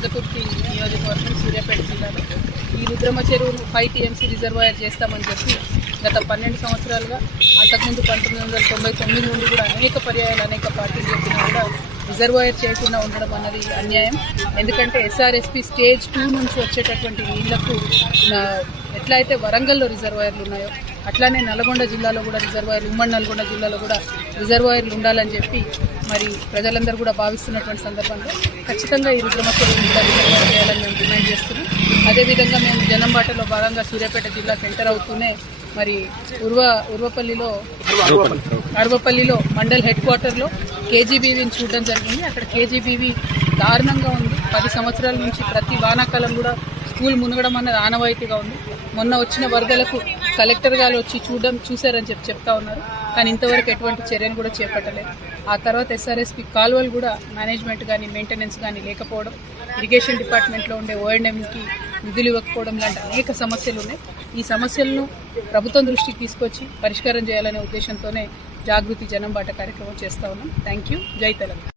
తుంగతుర్తి నియోజకవర్గం సూర్యాపేట జిల్లాలో ఈ రుద్రమ చెరువును 5 TMC రిజర్వాయర్ చేస్తామని చెప్పి గత 12 సంవత్సరాలుగా అంతకుముందు 1999 నుండి కూడా అనేక పర్యాయాలు అనేక పార్టీలు చెప్పినా కూడా రిజర్వాయర్ చేయకుండా ఉండడం అన్నది అన్యాయం. ఎందుకంటే SRSP స్టేజ్ 2 నుంచి వచ్చేటటువంటి నీళ్లకు ఎట్లా అయితే వరంగల్లో రిజర్వాయర్లు ఉన్నాయో అట్లానే నల్గొండ జిల్లాలో కూడా రిజర్వాయర్లు, ఉమ్మడి నల్గొండ జిల్లాలో కూడా రిజర్వాయర్లు ఉండాలని చెప్పి మరి ప్రజలందరూ కూడా భావిస్తున్నటువంటి సందర్భంలో ఖచ్చితంగా ఈ రుద్రమ చెరువును కూడా రిజర్వాయర్ చేయాలని మేము డిమాండ్ చేస్తున్నాం. అదేవిధంగా మేము జనంబాటలో భాగంగా సూర్యాపేట జిల్లా సెంటర్ అవుతూనే మరి అరవపల్లిలో మండల్ హెడ్ క్వార్టర్లో KGBVని చూడడం జరిగింది. అక్కడ KGBV దారుణంగా ఉంది. 10 సంవత్సరాల నుంచి ప్రతి వానాకాలం కూడా స్కూల్ మునగడం అన్నది ఆనవాయితీగా ఉంది. మొన్న వచ్చిన వరదలకు కలెక్టర్ గారు వచ్చి చూశారని చెప్తా ఉన్నారు. కానీ ఇంతవరకు ఎటువంటి చర్యను కూడా చేపట్టలేదు. ఆ తర్వాత SRSP కాలువలు కూడా మేనేజ్మెంట్ కానీ మెయింటెనెన్స్ కానీ లేకపోవడం, ఇరిగేషన్ డిపార్ట్మెంట్లో ఉండే O&Mకి నిధులు ఇవ్వకపోవడం లాంటి అనేక సమస్యలు ఉన్నాయి. ఈ సమస్యలను ప్రభుత్వం దృష్టికి తీసుకొచ్చి పరిష్కారం చేయాలనే ఉద్దేశంతోనే జాగృతి జనం బాట కార్యక్రమం చేస్తా ఉన్నాం. Thank you. జై తెలంగాణ.